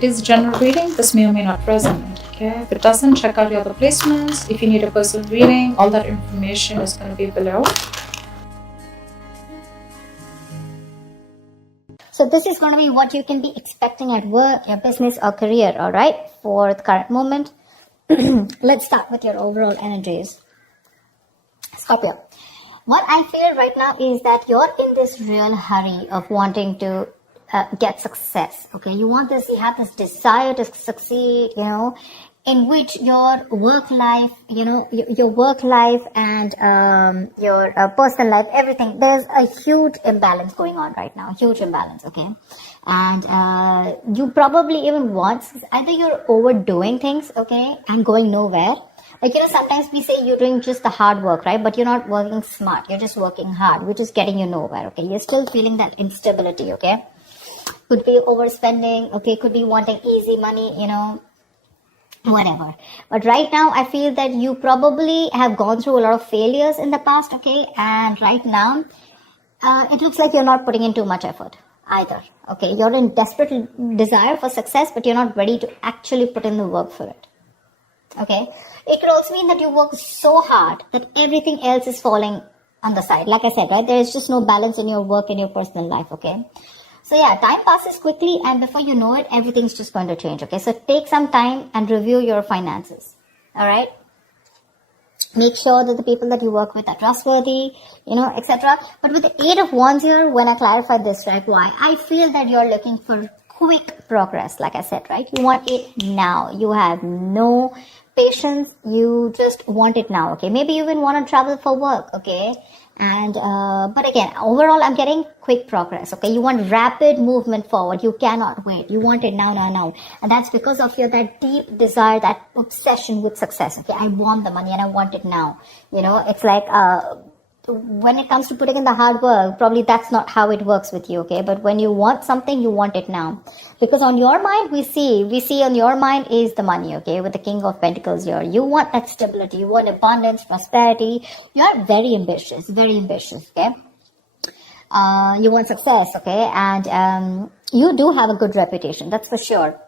it is general reading, this may or may not resonate. Okay, if it doesn't, check out your other placements. If you need a personal reading, all that information is going to be below. So this is going to be what you can be expecting at work, your business or career, all right, for the current moment. Let's start with your overall energies. Scorpio, what I feel right now is that you're in this real hurry of wanting to get success. Okay, you have this desire to succeed, in which your work life, your work life and your personal life, everything, there's a huge imbalance going on right now, huge imbalance, okay? And you probably even want, either you're overdoing things, okay, and going nowhere. Like, sometimes we say you're doing just the hard work, right? But you're not working smart, you're just working hard, which is getting you nowhere, okay? You're still feeling that instability, okay? Could be overspending, okay? Could be wanting easy money, whatever. But right now, I feel that you probably have gone through a lot of failures in the past, okay? And right now, it looks like you're not putting in too much effort either, okay? You're in desperate desire for success, but you're not ready to actually put in the work for it, okay? It could also mean that you work so hard that everything else is falling on the side. Like I said, right? There is just no balance in your work and your personal life, okay? So yeah, time passes quickly, and before you know it, everything's just going to change, okay? So take some time and review your finances, all right? Make sure that the people that you work with are trustworthy, etc. But with the 8 of Wands here, when I clarified this, right, why? I feel that you're looking for quick progress, like I said, right? You want it now. You have no patience. You just want it now, okay? Maybe you even want to travel for work, okay? And but again, overall, I'm getting quick progress, okay? You want rapid movement forward. You cannot wait. You want it now. And that's because of that deep desire, that obsession with success, okay? I want the money and I want it now. It's like when it comes to putting in the hard work, probably that's not how it works with you, okay? But when you want something, you want it now. Because on your mind, we see on your mind is the money, okay? With the King of Pentacles here. You want that stability, you want abundance, prosperity. You are very ambitious, okay? You want success, okay? And you do have a good reputation, that's for sure.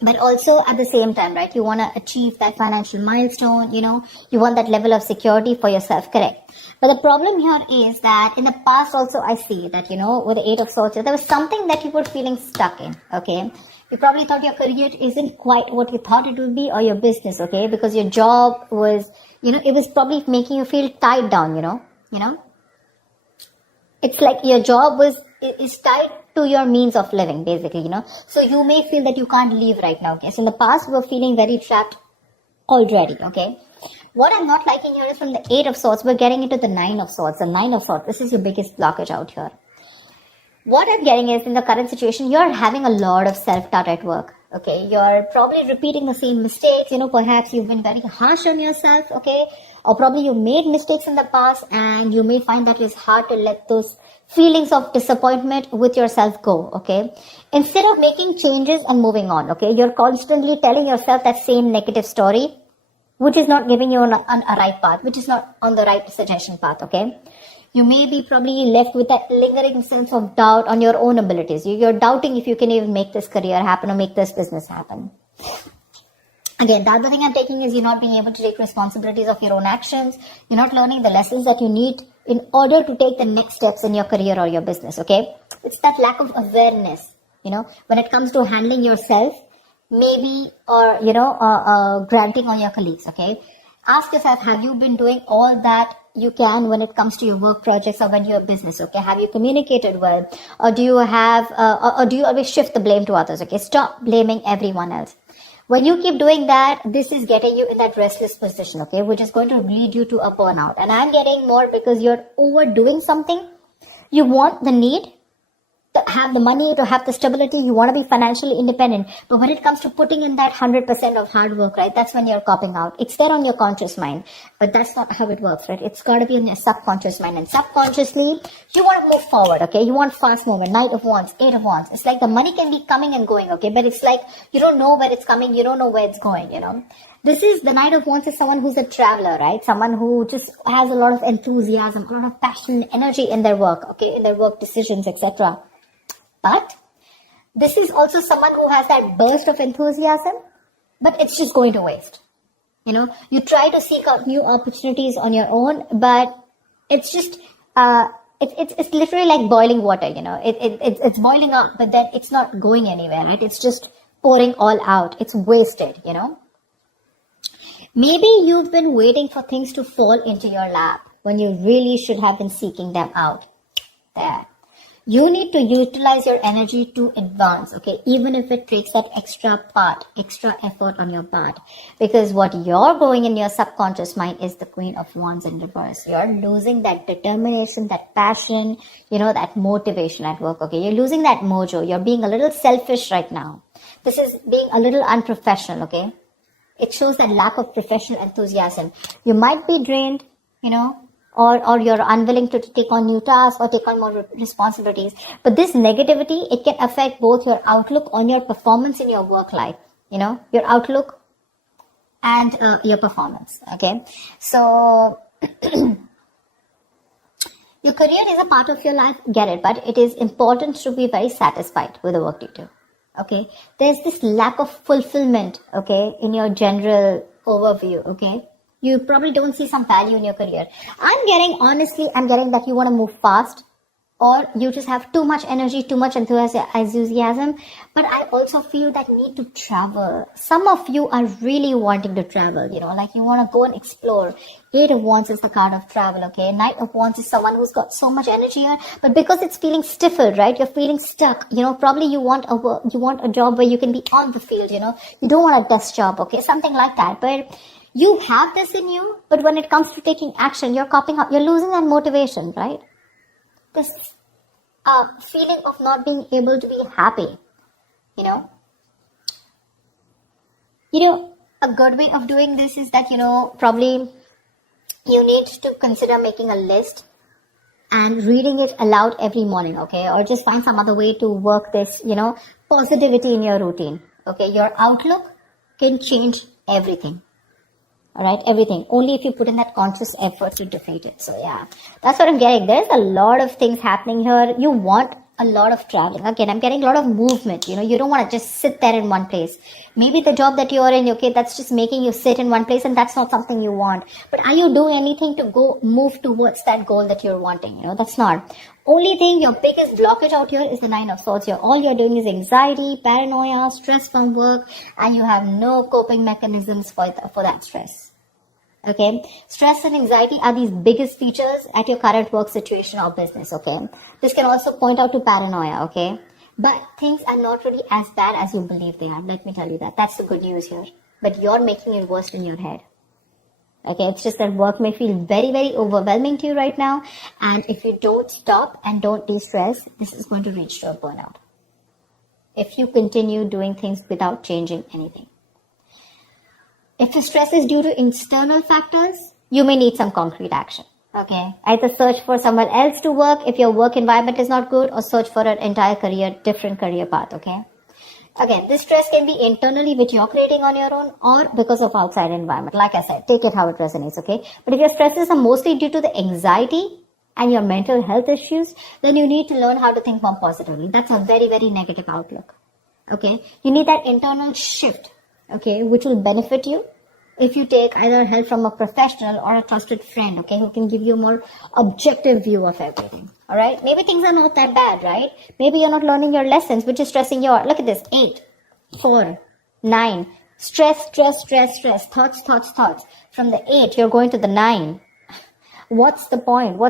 But also at the same time, right, you want to achieve that financial milestone, you want that level of security for yourself, correct? But the problem here is that in the past also I see that, with the 8 of Swords, there was something that you were feeling stuck in, okay? You probably thought your career isn't quite what you thought it would be, or your business, okay? Because your job was, it was probably making you feel tied down, It's like your job is tied to your means of living, basically, So you may feel that you can't leave right now, okay? So in the past, you were feeling very trapped already, okay? What I'm not liking here is from the 8 of Swords, we're getting into the 9 of Swords. The 9 of Swords, this is your biggest blockage out here. What I'm getting is, in the current situation, you're having a lot of self-doubt at work, okay? You're probably repeating the same mistakes, perhaps you've been very harsh on yourself, okay? Or probably you made mistakes in the past, and you may find that it's hard to let those feelings of disappointment with yourself go, okay? Instead of making changes and moving on, okay? You're constantly telling yourself that same negative story, which is not giving you a right path, which is not on the right suggestion path, okay? You may be probably left with that lingering sense of doubt on your own abilities. You're doubting if you can even make this career happen or make this business happen. Again, the other thing I'm taking is you're not being able to take responsibilities of your own actions. You're not learning the lessons that you need in order to take the next steps in your career or your business, okay? It's that lack of awareness, when it comes to handling yourself, maybe, or, granting on your colleagues, okay? Ask yourself, have you been doing all that you can when it comes to your work projects or when you're a business, okay? Have you communicated well? Or do you have, or do you always shift the blame to others, okay? Stop blaming everyone else. When you keep doing that, this is getting you in that restless position, okay? Which is going to lead you to a burnout. And I'm getting more because you're overdoing something. You want the need to have the money, to have the stability, you want to be financially independent. But when it comes to putting in that 100% of hard work, right, that's when you're copping out. It's there on your conscious mind, but that's not how it works, right? It's got to be in your subconscious mind. And subconsciously, you want to move forward, okay? You want fast movement, Knight of Wands, 8 of Wands. It's like the money can be coming and going, okay? But it's like you don't know where it's coming, you don't know where it's going, This is, the Knight of Wands is someone who's a traveler, right? Someone who just has a lot of enthusiasm, a lot of passion, energy in their work, okay? In their work decisions, etc. But This is also someone who has that burst of enthusiasm, but it's just going to waste. You try to seek out new opportunities on your own, but it's just, it's literally like boiling water, it's boiling up, but then it's not going anywhere, right? It's just pouring all out. It's wasted, Maybe you've been waiting for things to fall into your lap when you really should have been seeking them out. There. You need to utilize your energy to advance, okay? Even if it takes that extra effort on your part. Because what you're going in your subconscious mind is the Queen of Wands in reverse. You're losing that determination, that passion, that motivation at work, okay? You're losing that mojo. You're being a little selfish right now. This is being a little unprofessional, okay? It shows that lack of professional enthusiasm. You might be drained, or you're unwilling to take on new tasks or take on more responsibilities. But this negativity, it can affect both your outlook on your performance in your work life, your outlook and your performance, okay? So, your career is a part of your life, get it, but it is important to be very satisfied with the work you do. Okay, there's this lack of fulfillment, okay, in your general overview, okay. You probably don't see some value in your career. I'm getting that you want to move fast, or you just have too much energy, too much enthusiasm. But I also feel that need to travel. Some of you are really wanting to travel, like you want to go and explore. Eight of Wands is the card of travel, okay? Knight of Wands is someone who's got so much energy here, but because it's feeling stifled, right? You're feeling stuck, probably you want a job where you can be on the field, you don't want a desk job, okay? Something like that. But you have this in you, but when it comes to taking action, you're copping up, you're losing that motivation, right? This feeling of not being able to be happy, a good way of doing this is that, probably you need to consider making a list and reading it aloud every morning, okay? Or just find some other way to work this, positivity in your routine, okay? Your outlook can change everything. All right, everything. Only if you put in that conscious effort to defeat it. So yeah, that's what I'm getting. There's a lot of things happening here. You want a lot of traveling. Again, I'm getting a lot of movement. You don't want to just sit there in one place. Maybe the job that you're in, okay, that's just making you sit in one place, and that's not something you want. But are you doing anything to move towards that goal that you're wanting? That's not. Only thing, your biggest blockage out here is the Nine of Swords. All you're doing is anxiety, paranoia, stress from work, and you have no coping mechanisms for that stress. Okay, stress and anxiety are these biggest features at your current work situation or business, okay? This can also point out to paranoia, okay? But things are not really as bad as you believe they are. Let me tell you that. That's the good news here. But you're making it worse in your head. Okay, it's just that work may feel very, very overwhelming to you right now. And if you don't stop and don't de-stress, this is going to reach to a burnout. If you continue doing things without changing anything. If the stress is due to external factors, you may need some concrete action. Okay. Either search for someone else to work if your work environment is not good, or search for an entire different career path. Okay. Again, this stress can be internally, which you're creating on your own, or because of outside environment. Like I said, take it how it resonates. Okay. But if your stresses are mostly due to the anxiety and your mental health issues, then you need to learn how to think more positively. That's a very, very negative outlook. Okay. You need that internal shift. Okay, which will benefit you if you take either help from a professional or a trusted friend, okay, who can give you a more objective view of everything. All right, maybe things are not that bad, right? Maybe you're not learning your lessons, which is stressing you out. Look at this: 8, 4, 9. Stress, thoughts. From the 8, you're going to the 9. What's the point?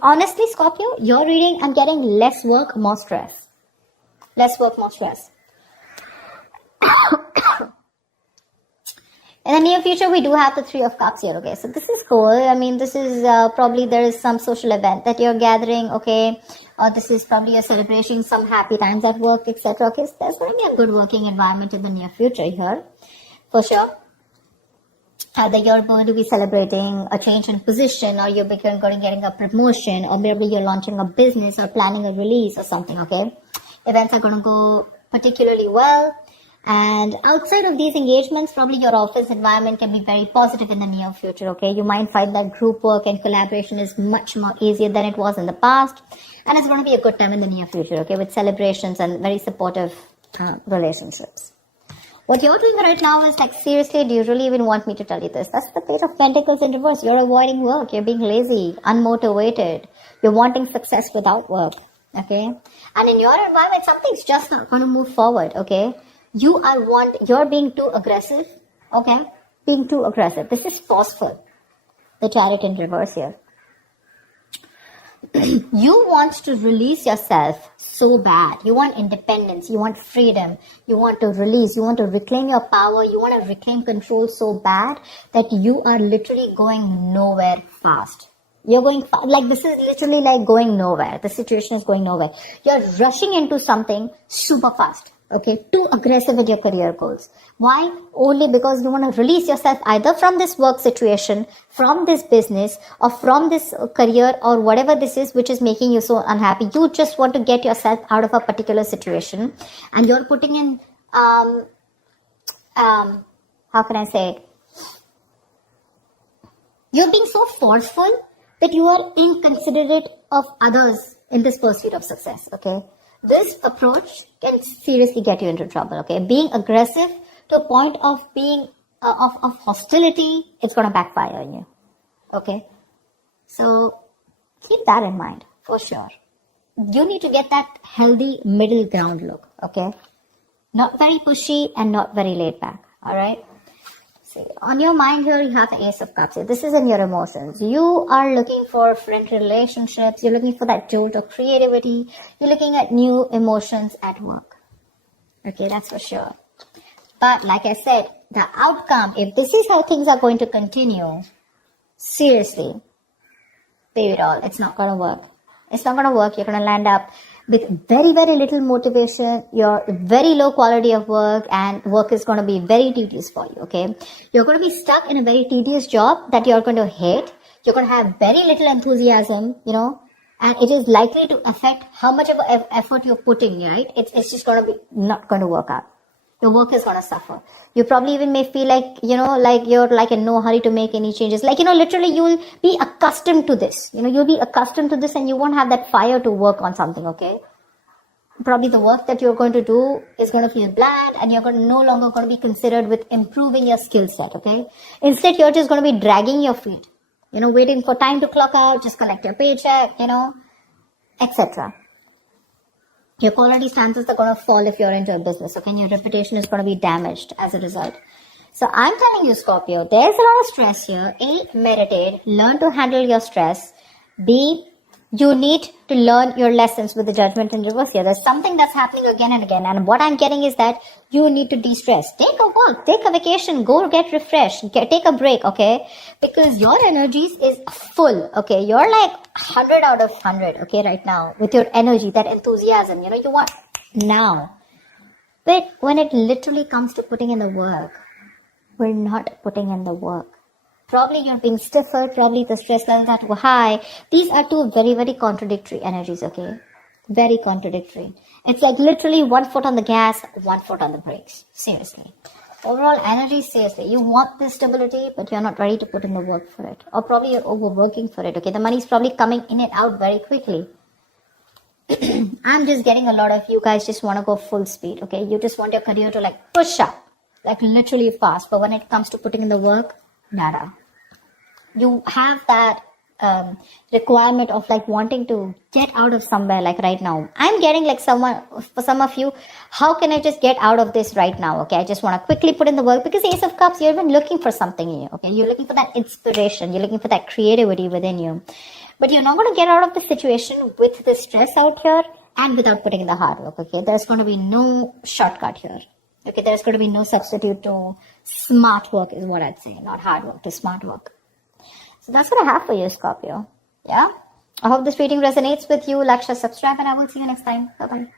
Honestly, Scorpio, you're reading, I'm getting less work, more stress. In the near future, we do have the 3 of Cups here, okay? So this is cool. I mean, this is probably there is some social event that you're gathering, okay? Or this is probably you're celebrating some happy times at work, etc. Okay, so there's going to be a good working environment in the near future here, for sure. Either you're going to be celebrating a change in position, or you're getting a promotion, or maybe you're launching a business or planning a release or something, okay? Events are going to go particularly well. And outside of these engagements, probably your office environment can be very positive in the near future, okay? You might find that group work and collaboration is much more easier than it was in the past. And it's going to be a good time in the near future, okay? With celebrations and very supportive relationships. What you're doing right now is like, seriously, do you really even want me to tell you this? That's the Page of Pentacles in reverse. You're avoiding work. You're being lazy, unmotivated. You're wanting success without work, okay? And in your environment, something's just not going to move forward, okay? You're being too aggressive, okay? Being too aggressive. This is forceful. The Chariot in reverse here. You want to release yourself so bad. You want independence. You want freedom. You want to release. You want to reclaim your power. You want to reclaim control so bad that you are literally going nowhere fast. You're going like this is literally like going nowhere. The situation is going nowhere. You're rushing into something super fast. Okay, too aggressive with your career goals. Why? Only because you want to release yourself either from this work situation, from this business, or from this career, or whatever this is which is making you so unhappy. You just want to get yourself out of a particular situation, and you're putting in how can I say it? You're being so forceful that you are inconsiderate of others in this pursuit of success. Okay. This approach can seriously get you into trouble, okay? Being aggressive to a point of being, of hostility, it's going to backfire on you, okay? So, keep that in mind, for sure. You need to get that healthy middle ground look, okay? Not very pushy and not very laid back, alright? See, on your mind here, you have the Ace of Cups. This is in your emotions. You are looking for friend relationships. You're looking for that jolt of creativity. You're looking at new emotions at work. Okay, that's for sure. But like I said, the outcome, if this is how things are going to continue, seriously, baby doll, it's not going to work. It's not going to work. You're going to land up with very, very little motivation, your very low quality of work, and work is going to be very tedious for you, okay? You're going to be stuck in a very tedious job that you're going to hate. You're going to have very little enthusiasm, you know, and it is likely to affect how much of effort you're putting, right? It's just going to be not going to work out. Your work is going to suffer. You probably even may feel like, you know, like you're like in no hurry to make any changes. Like, you know, literally you'll be accustomed to this. You know, you'll be accustomed to this and you won't have that fire to work on something, okay? Probably the work that you're going to do is going to feel bland and you're no longer going to be considered with improving your skill set, okay? Instead, you're just going to be dragging your feet. You know, waiting for time to clock out, just collect your paycheck, you know, etc. Your quality standards are going to fall if you're into a business, okay? And your reputation is going to be damaged as a result. So I'm telling you, Scorpio, there's a lot of stress here. A, meditate, learn to handle your stress. B, you need to learn your lessons with the Judgment in reverse here. There's something that's happening again and again. And what I'm getting is that you need to de-stress. Take a walk, take a vacation, go get refreshed, take a break, okay? Because your energies is full, okay? You're like 100 out of 100, okay, right now. With your energy, that enthusiasm, you know, you want now. But when it literally comes to putting in the work, we're not putting in the work. Probably you're being stiffer, probably the stress levels are high. These are two very, very contradictory energies, okay? Very contradictory. It's like literally 1 foot on the gas, 1 foot on the brakes. Seriously. Overall energy, seriously. You want this stability, but you're not ready to put in the work for it. Or probably you're overworking for it, okay? The money's probably coming in and out very quickly. I'm just getting a lot of you guys just want to go full speed, okay? You just want your career to like push up, like literally fast. But when it comes to putting in the work, nada. You have that requirement of like wanting to get out of somewhere like right now. I'm getting like someone, for some of you, how can I just get out of this right now? Okay, I just want to quickly put in the work because Ace of Cups, you're even looking for something in you. Okay, you're looking for that inspiration. You're looking for that creativity within you. But you're not going to get out of the situation with the stress out here and without putting in the hard work. Okay, there's going to be no shortcut here. Okay, there's going to be no substitute to smart work is what I'd say. Not hard work, to smart work. So that's what I have for you, Scorpio. Yeah? I hope this reading resonates with you. Like, share, subscribe, and I will see you next time. Bye-bye.